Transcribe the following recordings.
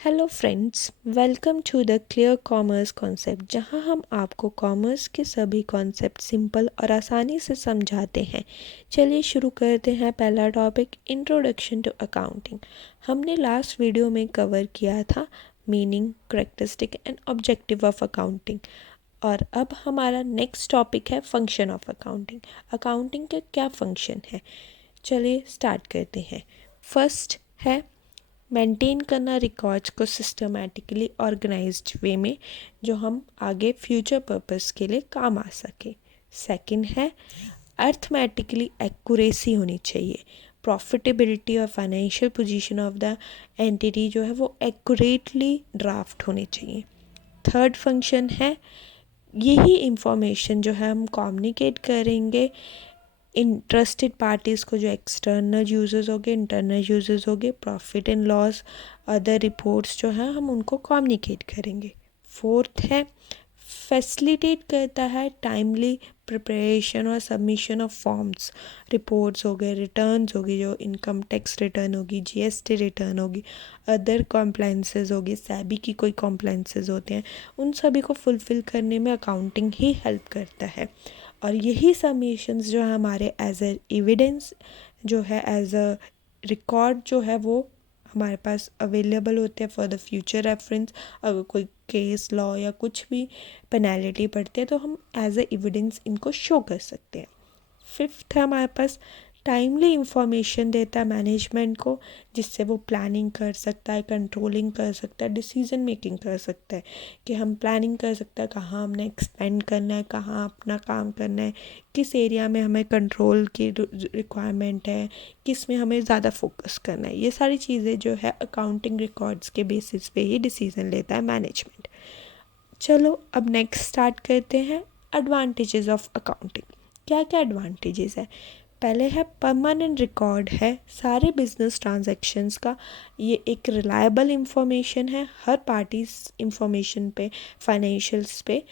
Hello friends, welcome to the clear commerce concept, जहां हम आपको कॉमर्स के सभी कॉन्सेप्ट सिंपल और आसानी से समझाते हैं। चलिए शुरू करते हैं। पहला टॉपिक, इंट्रोडक्शन टू अकाउंटिंग। हमने लास्ट वीडियो में कवर किया था meaning, characteristic and objective of accounting. और अब हमारा नेक्स्ट टॉपिक है फंक्शन ऑफ अकाउंटिंग। अकाउंटिंग के क्या फंक्शन है, चलिए स्टार्ट करते हैं। फर्स्ट है मेंटेन करना रिकॉर्ड्स को सिस्टमैटिकली ऑर्गेनाइज्ड वे में, जो हम आगे फ्यूचर पर्पस के लिए काम आ सके। सेकंड है अर्थमेटिकली एक्यूरेसी होनी चाहिए। प्रॉफिटेबिलिटी और financial position of the entity जो है वो एक्यूरेटली ड्राफ्ट होनी चाहिए। थर्ड फंक्शन है, यही इंफॉर्मेशन जो है हम कम्युनिकेट करेंगे इंटरेस्टेड पार्टीज़ को, जो एक्सटर्नल यूजर्स होंगे, इंटरनल यूजर्स होंगे। Profit and loss, other reports जो हैं हम उनको कम्युनिकेट करेंगे। फोर्थ है फैसिलिटेट करता है टाइमली प्रिपरेशन और सबमिशन ऑफ फॉर्म्स। रिपोर्ट्स हो गए, रिटर्न्स होगी, जो इनकम टैक्स रिटर्न होगी, जीएसटी रिटर्न होगी, अदर कॉम्प्लाइंसेस होगी, सैबी की कोई कॉम्प्लाइंसेस होते हैं, उन सभी को फुलफ़िल करने में अकाउंटिंग ही हेल्प करता है। और यही सबमिशंस जो है हमारे एज ए एविडेंस जो है, एज अ रिकॉर्ड जो है, वो हमारे पास अवेलेबल होते हैं फॉर द फ्यूचर रेफरेंस। अगर कोई केस, लॉ या कुछ भी पेनल्टी पड़ती है तो हम एज ए एविडेंस इनको शो कर सकते हैं। फिफ्थ है हमारे पास टाइमली इंफॉर्मेशन देता है मैनेजमेंट को, जिससे वो प्लानिंग कर सकता है, कंट्रोलिंग कर सकता है, डिसीजन मेकिंग कर सकता है। कि हम प्लानिंग कर सकते हैं कहाँ हमने एक्सपेंड करना है, कहाँ अपना काम करना है, किस एरिया में हमें कंट्रोल की रिक्वायरमेंट है, किस में हमें ज़्यादा फोकस करना है। ये सारी चीज़ें जो है अकाउंटिंग रिकॉर्ड्स के बेसिस पे ही डिसीजन लेता है मैनेजमेंट। चलो अब नेक्स्ट स्टार्ट करते हैं। एडवांटेजेस ऑफ अकाउंटिंग, क्या क्या एडवांटेजेस है। पहले है परमानेंट रिकॉर्ड है सारे बिजनेस ट्रांजैक्शंस का। ये एक रिलायबल इंफॉर्मेशन है, हर पार्टी इंफॉर्मेशन पे, फाइनेंशियल्स पे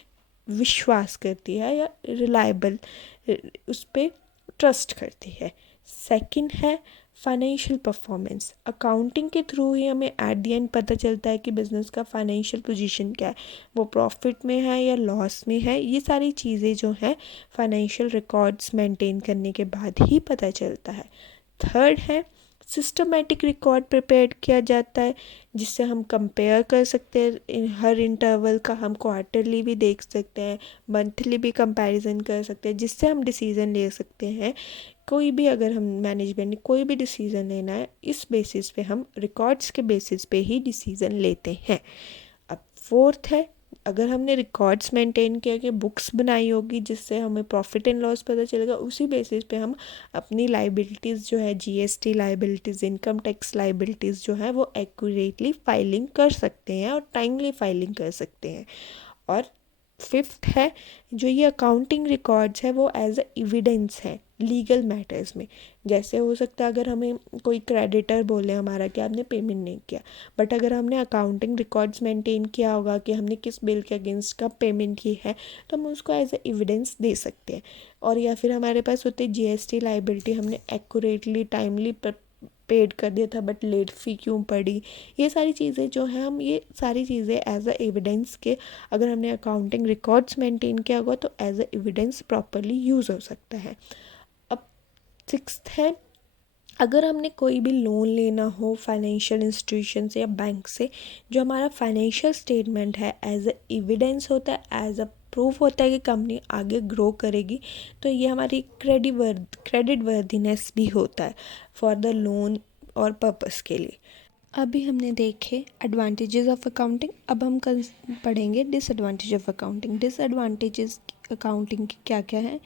विश्वास करती है या रिलायबल उस पर ट्रस्ट करती है। सेकंड है फाइनेंशियल परफॉर्मेंस। अकाउंटिंग के थ्रू ही हमें एट द एंड पता चलता है कि बिज़नेस का फाइनेंशियल पोजीशन क्या है, वो प्रॉफिट में है या लॉस में है। ये सारी चीज़ें जो हैं फाइनेंशियल रिकॉर्ड्स मेंटेन करने के बाद ही पता चलता है। थर्ड है सिस्टमेटिक रिकॉर्ड प्रिपेयर किया जाता है, जिससे हम कंपेयर कर सकते हैं हर इंटरवल का। हम क्वार्टरली भी देख सकते हैं, मंथली भी कंपैरिजन कर सकते हैं, जिससे हम डिसीज़न ले सकते हैं। कोई भी अगर हम मैनेजमेंट ने कोई भी डिसीज़न लेना है, इस बेसिस पे हम रिकॉर्ड्स के बेसिस पे ही डिसीज़न लेते हैं। अब फोर्थ है, अगर हमने रिकॉर्ड्स मेंटेन किया कि बुक्स बनाई होगी, जिससे हमें प्रॉफिट एंड लॉस पता चलेगा, उसी बेसिस पे हम अपनी लाइबिलिटीज़ जो है, GST liabilities, income tax liabilities जो है, वो एक्यूरेटली फाइलिंग कर सकते हैं और टाइमली फाइलिंग कर सकते हैं। और फिफ्थ है, जो ये अकाउंटिंग रिकॉर्ड्स है वो एज एविडेंस है लीगल मैटर्स में। जैसे हो सकता है अगर हमें कोई क्रेडिटर बोले हमारा कि आपने पेमेंट नहीं किया, बट अगर हमने अकाउंटिंग रिकॉर्ड्स मेंटेन किया होगा कि हमने किस बिल के अगेंस्ट कब पेमेंट की है, तो हम उसको एज एविडेंस दे सकते हैं। और या फिर हमारे पास होती है जीएसटी लाइबिलिटी, हमने एक्यूरेटली टाइमली पेड कर दिया था बट लेट फ़ी क्यों पड़ी। ये सारी चीज़ें जो हैं, हम ये सारी चीज़ें एज अ एविडेंस के, अगर हमने अकाउंटिंग रिकॉर्ड्स मेंटेन किया होगा तो as a evidence properly use हो सकता है। अब सिक्स्थ है, अगर हमने कोई भी लोन लेना हो फाइनेंशियल इंस्टीट्यूशन से या बैंक से, जो हमारा फाइनेंशियल स्टेटमेंट है एज अ एविडेंस होता है, एज अ प्रूफ होता है कि कंपनी आगे ग्रो करेगी, तो ये हमारी क्रेडिट वर्दीनेस भी होता है फॉर द लोन और पर्पस के लिए। अभी हमने देखे एडवांटेजेस ऑफ अकाउंटिंग, अब हम कल पढ़ेंगे disadvantage of accounting. Disadvantages accounting के क्या क्या है।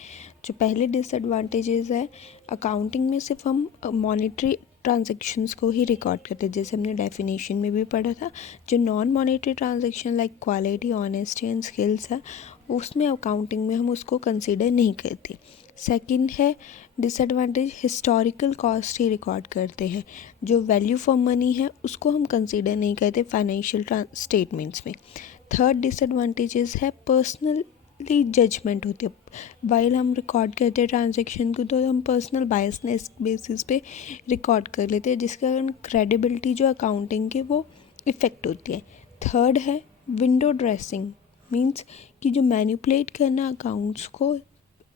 जो पहले डिसएडवांटेजेस है, अकाउंटिंग में सिर्फ हम मॉनेटरी ट्रांजैक्शंस को ही रिकॉर्ड करते हैं, जैसे हमने डेफिनेशन में भी पढ़ा था। जो non monetary transaction like quality, honesty and skills है, उसमें अकाउंटिंग में हम उसको कंसिडर नहीं करते। सेकंड है डिसएडवांटेज, हिस्टोरिकल कॉस्ट ही रिकॉर्ड करते हैं, जो वैल्यू फॉर मनी है उसको हम कंसीडर नहीं करते फाइनेंशियल स्टेटमेंट्स में। थर्ड डिसएडवांटेजेस है पर्सनली जजमेंट होती है। वाइल हम रिकॉर्ड करते हैं ट्रांजेक्शन को, तो हम पर्सनल बायसनेस बेसिस पे रिकॉर्ड कर लेते हैं, जिसके कारण क्रेडिबिलिटी जो अकाउंटिंग की वो इफ़ेक्ट होती है। थर्ड है विंडो ड्रेसिंग, मीन्स कि जो मैनिपुलेट करना अकाउंट्स को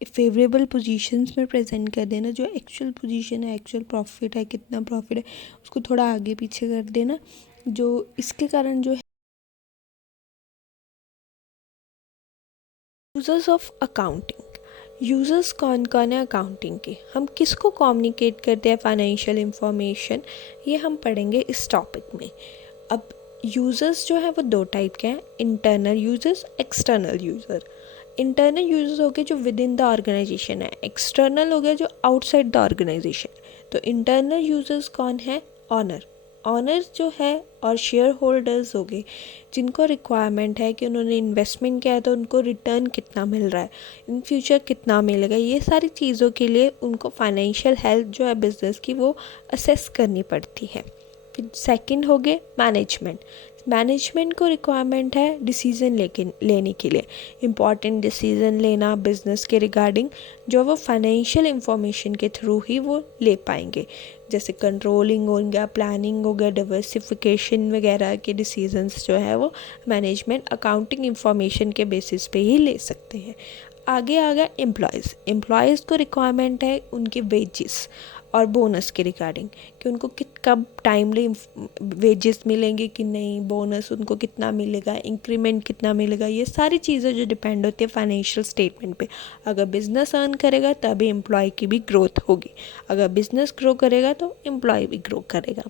फेवरेबल पोजीशंस में प्रेजेंट कर देना, जो एक्चुअल पोजीशन है, एक्चुअल प्रॉफिट है, कितना प्रॉफिट है, उसको थोड़ा आगे पीछे कर देना, जो इसके कारण जो है यूज़र्स ऑफ अकाउंटिंग। यूज़र्स कौन कौन है अकाउंटिंग के, हम किसको कम्युनिकेट करते हैं फाइनेंशियल इंफॉर्मेशन, ये हम पढ़ेंगे इस टॉपिक में। अब यूज़र्स जो है वो दो टाइप के हैं, internal users, external user. Internal users हो गए जो विद इन द ऑर्गेनाइजेशन है, एक्सटर्नल हो गया जो आउटसाइड द ऑर्गेनाइजेशन। तो इंटरनल यूज़र्स कौन है, ऑनर। ऑनर्स जो है और शेयर होल्डर्स हो गए जिनको रिक्वायरमेंट है कि उन्होंने इन्वेस्टमेंट किया है तो उनको रिटर्न कितना मिल रहा है, इन फ्यूचर कितना मिलेगा, ये सारी चीज़ों के लिए उनको फाइनेंशियल हेल्थ जो है बिज़नेस की वो असेस करनी पड़ती है। फिर सेकंड हो गए मैनेजमेंट। मैनेजमेंट को रिक्वायरमेंट है डिसीज़न लेने के लिए, इम्पॉर्टेंट डिसीज़न लेना बिज़नेस के रिगार्डिंग, जो वो फाइनेंशियल इंफॉर्मेशन के थ्रू ही वो ले पाएंगे, जैसे कंट्रोलिंग हो गया, प्लानिंग हो गया, डाइवर्सिफिकेशन वगैरह के डिसीजंस जो है वो मैनेजमेंट अकाउंटिंग इंफॉर्मेशन के बेसिस पे ही ले सकते हैं। आगे आ गया एम्प्लॉयज़ को रिक्वायरमेंट है उनके वेजेस और बोनस के रिगार्डिंग, कि उनको कब टाइमली वेजेस मिलेंगे कि नहीं, बोनस उनको कितना मिलेगा, इंक्रीमेंट कितना मिलेगा, ये सारी चीज़ें जो डिपेंड होती है फाइनेंशियल स्टेटमेंट पे। अगर बिज़नेस अर्न करेगा तभी एम्प्लॉय की भी ग्रोथ होगी, अगर बिज़नेस ग्रो करेगा तो एम्प्लॉय भी ग्रो करेगा।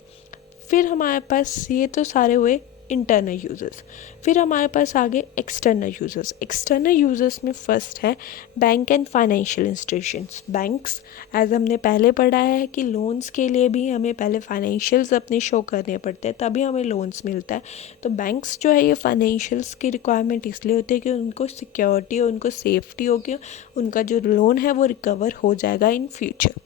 फिर हमारे पास ये तो सारे हुए इंटरनल यूज़र्स। फिर हमारे पास आ गए एक्सटर्नल यूज़र्स। एक्सटर्नल यूज़र्स में फर्स्ट है bank and financial institutions. Banks, as हमने पहले पढ़ा है कि लोन्स के लिए भी हमें पहले फाइनेंशियल्स अपने शो करने पड़ते हैं तभी हमें लोन्स मिलता है। तो बैंक्स जो है ये फाइनेंशियल्स की रिक्वायरमेंट इसलिए होती है कि उनको सिक्योरिटी हो, उनको सेफ्टी हो कि उनका जो लोन है वो रिकवर हो जाएगा इन फ्यूचर।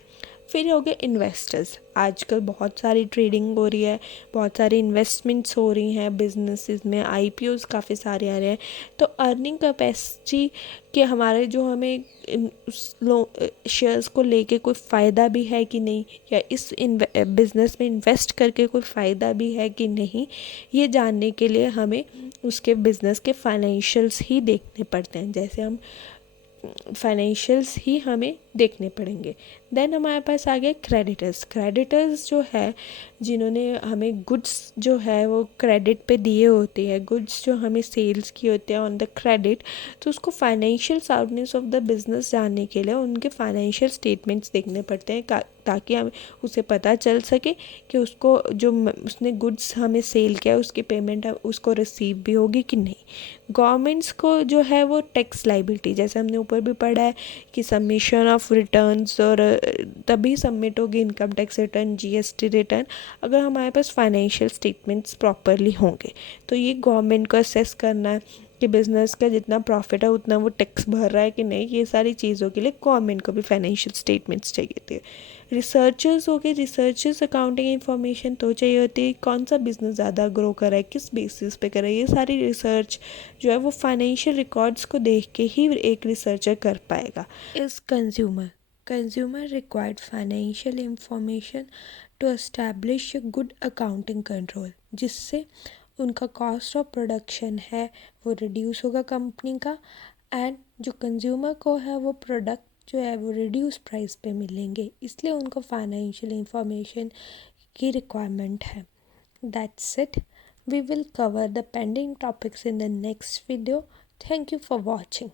फिर हो गए इन्वेस्टर्स। आजकल बहुत सारी ट्रेडिंग हो रही है, बहुत सारी इन्वेस्टमेंट्स हो रही हैं बिजनेसेस में, आईपीओज काफ़ी सारे आ रहे हैं। तो अर्निंग कैपेसिटी के हमारे जो हमें उस शेयर्स को लेके कोई फ़ायदा भी है कि नहीं, या इस बिज़नेस में इन्वेस्ट करके कोई फ़ायदा भी है कि नहीं, ये जानने के लिए हमें उसके बिज़नेस के फाइनेंशियल्स ही देखने पड़ते हैं। जैसे हम फाइनेंशियल्स ही हमें देखने पड़ेंगे। देन हमारे पास आ गए क्रेडिटर्स। क्रेडिटर्स जो है जिन्होंने हमें गुड्स जो है वो क्रेडिट पे दिए होते हैं, गुड्स जो हमें सेल्स किए होते हैं ऑन द क्रेडिट, तो उसको financial soundness of the business जानने के लिए उनके फाइनेंशियल स्टेटमेंट्स देखने पड़ते हैं, ताकि हमें उसे पता चल सके कि उसको जो उसने गुड्स हमें सेल किया उसकी पेमेंट है उसको रिसीव भी होगी कि नहीं। गवर्नमेंट्स को जो है वो टैक्स लाइबिलिटी, जैसे हमने ऊपर भी पढ़ा है कि सबमिशन ऑफ रिटर्न्स, और तभी सबमिट होगी income tax return, GST return, अगर हमारे पास फाइनेंशियल स्टेटमेंट्स प्रॉपरली होंगे। तो ये गवर्नमेंट को असेस करना है कि बिज़नेस का जितना प्रॉफिट है उतना वो टैक्स भर रहा है कि नहीं, ये सारी चीज़ों के लिए गवर्नमेंट को भी फाइनेंशियल स्टेटमेंट्स चाहिए थे। रिसर्चर्स हो गए, रिसर्चर्स अकाउंटिंग इन्फॉर्मेशन तो चाहिए होती है कौन सा बिज़नेस ज़्यादा ग्रो कर रहा है, किस बेसिस पे कर रहा है, ये सारी रिसर्च जो है वो फाइनेंशियल रिकॉर्ड्स को देख के ही एक रिसर्चर कर पाएगा। इस consumer required financial information to establish a good accounting control, जिससे उनका कॉस्ट ऑफ प्रोडक्शन है वो रिड्यूस होगा कंपनी का, एंड जो कंज्यूमर को है वो प्रोडक्ट जो है वो रिड्यूस प्राइस पे मिलेंगे, इसलिए उनको फाइनेंशियल इंफॉर्मेशन की रिक्वायरमेंट है। That's it, we will cover the pending topics in the next video. Thank you for watching.